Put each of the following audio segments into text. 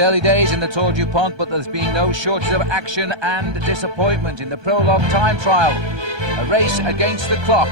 early days in the Tour DuPont, but there's been no shortage of action and disappointment in the Prologue time trial. A race against the clock.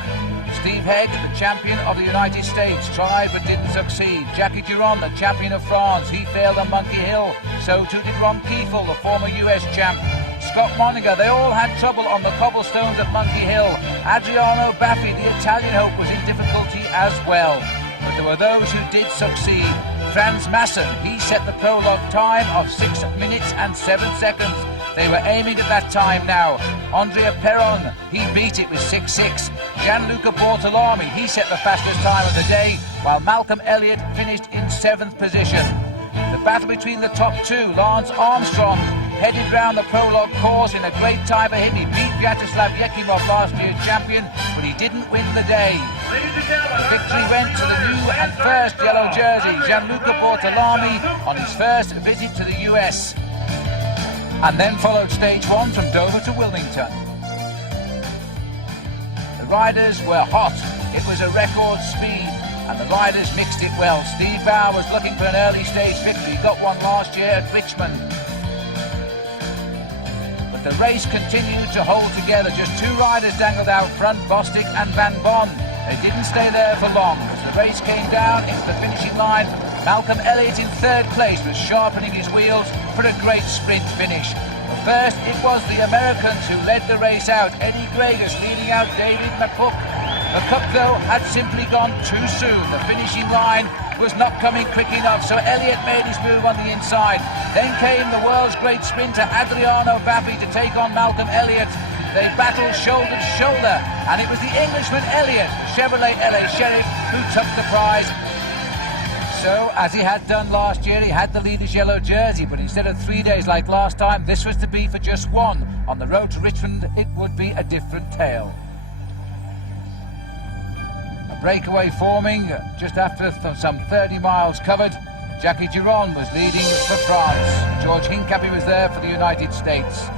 Steve Hague, the champion of the United States, tried but didn't succeed. Jackie Giron, the champion of France, he failed on Monkey Hill. So too did Ron Kiefel, the former US champ. Scott Moninger, they all had trouble on the cobblestones at Monkey Hill. Adriano, Baffi, the Italian hope, was in difficulty as well. But there were those who did succeed. Franz Masson, he set the Prologue time of 6 minutes and 7 seconds. They were aiming at that time now. Andrea Peron, he beat it with 6.6. Gianluca Bortolami, he set the fastest time of the day, while Malcolm Elliot finished in 7th position. The battle between the top two, Lance Armstrong, headed round the Prologue course in a great time for him. He beat Viatcheslav Ekimov, last year's champion, but he didn't win the day. The victory went to the new and first yellow jersey, Gianluca Bortolami, on his first visit to the US. And then followed stage one from Dover to Wilmington. The riders were hot. It was a record speed, and the riders mixed it well. Steve Bauer was looking for an early stage victory. He got one last year at Richmond. But the race continued to hold together. Just two riders dangled out front, Bostic and Van Bon. They didn't stay there for long. As the race came down into the finishing line, Malcolm Elliot in third place was sharpening his wheels for a great sprint finish. But first, it was the Americans who led the race out. Eddie Gregas leading out David McCook. McCook, though, had simply gone too soon. The finishing line was not coming quick enough, so Elliot made his move on the inside. Then came the world's great sprinter Adriano Baffi to take on Malcolm Elliot. They battled shoulder to shoulder, and it was the Englishman Elliot, the Chevrolet L.A.Sheriff, who took the prize. So, as he had done last year, he had the leader's yellow jersey, but instead of 3 days like last time, this was to be for just one. On the road to Richmond, it would be a different tale. A breakaway forming just after some 30 miles covered. Jackie Giron was leading for France. George Hincapie was there for the United States.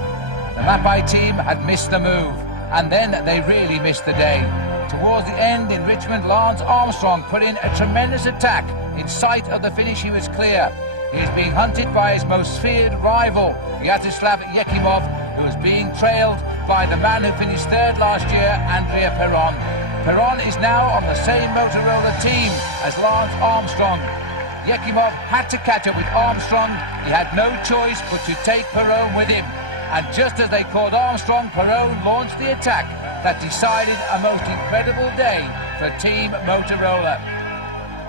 The Mapei team had missed the move, and then they really missed the day. Towards the end in Richmond, Lance Armstrong put in a tremendous attack. In sight of the finish, he was clear. He is being hunted by his most feared rival, Viatcheslav Ekimov, who is being trailed by the man who finished third last year, Andrea Peron. Peron is now on the same Motorola team as Lance Armstrong. Ekimov had to catch up with Armstrong. He had no choice but to take Peron with him. And just as they caught Armstrong, Peron launched the attack that decided a most incredible day for Team Motorola.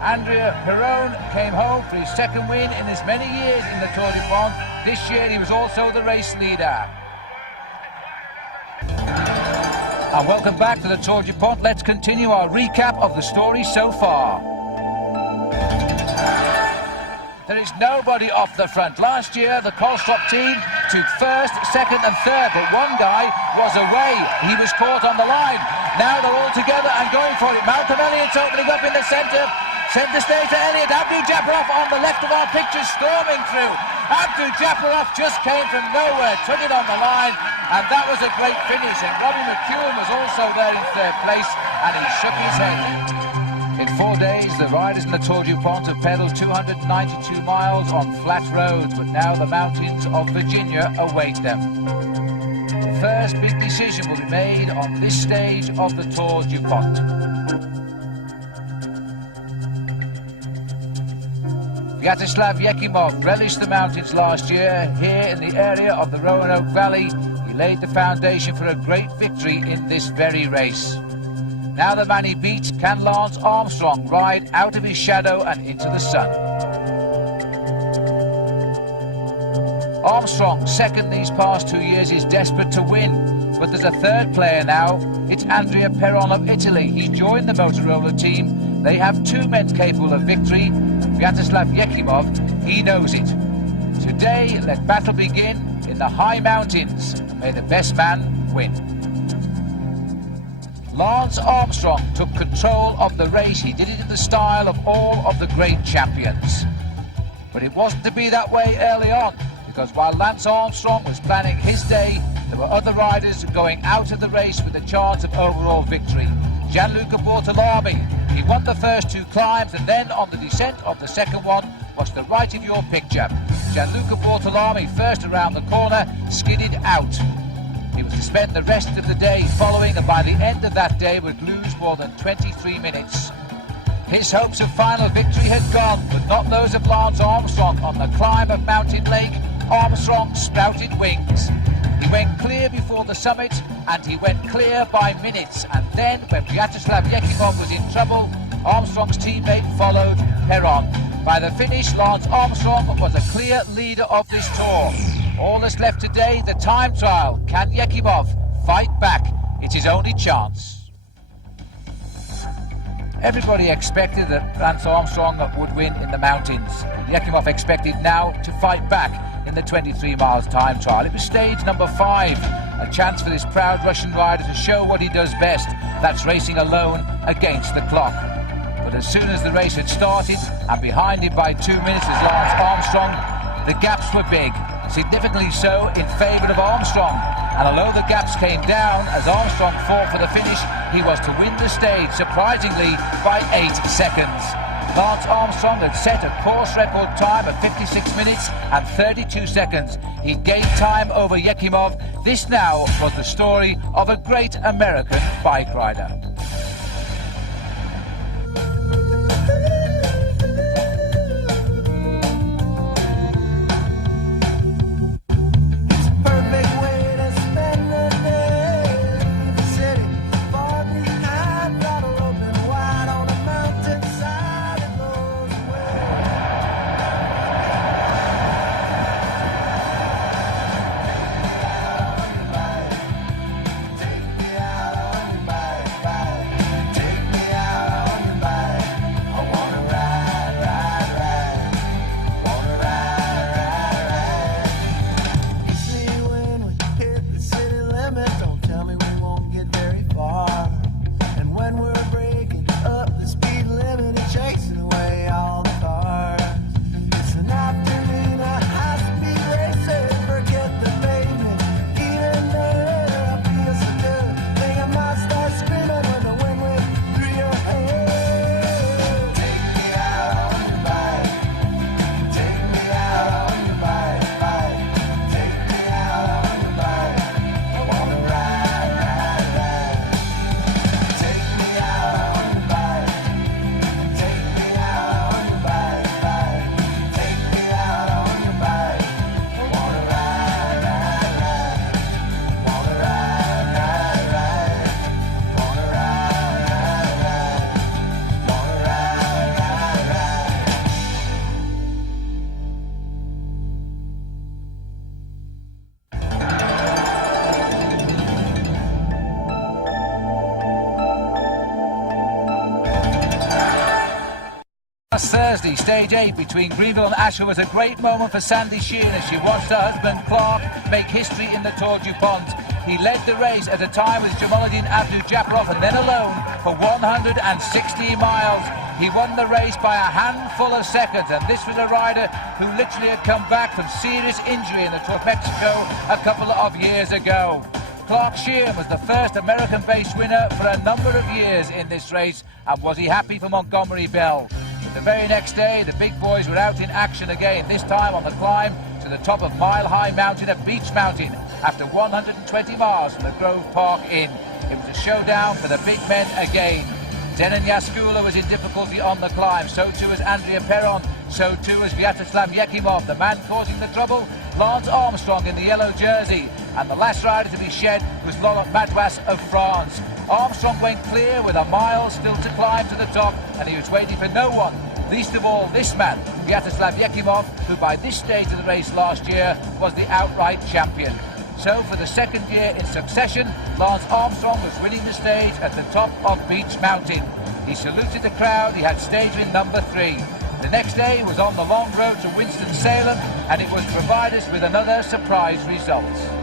Andrea Peron came home for his second win in as many years in the Tour DuPont. This year he was also the race leader. And welcome back to the Tour DuPont. Let's continue our recap of the story so far. There is nobody off the front. Last year, the Kohlstrop team took first, second and third, but one guy was away. He was caught on the line. Now they're all together and going for it. Malcolm Elliot's opening up in the centre. Centre stage to Elliot. Abduzhaparov on the left of our picture, storming through. Abduzhaparov just came from nowhere, took it on the line, and that was a great finish. And Robbie McEwen was also there in third place, and he shook his head. In 4 days, the riders in the Tour DuPont have pedalled 292 miles on flat roads, but now the mountains of Virginia await them. The first big decision will be made on this stage of the Tour DuPont. Viatcheslav Ekimov relished the mountains last year. Here in the area of the Roanoke Valley, he laid the foundation for a great victory in this very race. Now the man he beat, can Lance Armstrong ride out of his shadow and into the sun? Armstrong, second these past 2 years, is desperate to win. But there's a third player now. It's Andrea Peron of Italy. He joined the Motorola team. They have two men capable of victory. Viatcheslav Ekimov, he knows it. Today, let battle begin in the high mountains. May the best man win. Lance Armstrong took control of the race. He did it in the style of all of the great champions. But it wasn't to be that way early on, because while Lance Armstrong was planning his day, there were other riders going out of the race with a chance of overall victory. Gianluca Bortolami, he won the first two climbs, and then on the descent of the second one, was to the right of your picture. Gianluca Bortolami, first around the corner, skidded out. He was to spend the rest of the day following, and by the end of that day would lose more than 23 minutes. His hopes of final victory had gone, but not those of Lance Armstrong. On the climb of Mountain Lake, Armstrong sprouted wings. He went clear before the summit, and he went clear by minutes. And then, when Viatcheslav Ekimov was in trouble, Armstrong's teammate followed Peron. By the finish, Lance Armstrong was a clear leader of this tour. All that's left today, the time trial. Can Ekimov fight back? It's his only chance. Everybody expected that Lance Armstrong would win in the mountains. Ekimov expected now to fight back in the 23 miles time trial. It was stage number 5, a chance for this proud Russian rider to show what he does best. That's racing alone against the clock. But as soon as the race had started, and behind him by 2 minutes is Lance Armstrong, the gaps were big, significantly so in favour of Armstrong. And although the gaps came down as Armstrong fought for the finish, he was to win the stage, surprisingly, by 8 seconds. Lance Armstrong had set a course record time of 56 minutes and 32 seconds. He gained time over Ekimov. This now was the story of a great American bike rider. Thursday, stage 8 between Greenville and Asheville was a great moment for Sandy Sheehan as she watched her husband Clark make history in the Tour DuPont. He led the race at a time with Djamolodin Abduzhaparov and then alone for 160 miles. He won the race by a handful of seconds, and this was a rider who literally had come back from serious injury in the Tour of Mexico a couple of years ago. Clark Sheehan was the first American-based winner for a number of years in this race, and was he happy for Montgomery Bell? The very next day, the big boys were out in action again, this time on the climb to the top of Mile High Mountain at Beach Mountain after 120 miles from the Grove Park Inn. It was a showdown for the big men again. Zenon Yaskula was in difficulty on the climb, so too was Andrea Peron, so too was Viatcheslav Ekimov, the man causing the trouble, Lance Armstrong in the yellow jersey, and the last rider to be shed was Laurent Madouas of France. Armstrong went clear with a mile still to climb to the top, and he was waiting for no one, least of all this man, Viatcheslav Ekimov, who by this stage of the race last year was the outright champion. So for the second year in succession, Lance Armstrong was winning the stage at the top of Beach Mountain. He saluted the crowd. He had stage win number 3. The next day he was on the long road to Winston-Salem, and it was to provide us with another surprise result.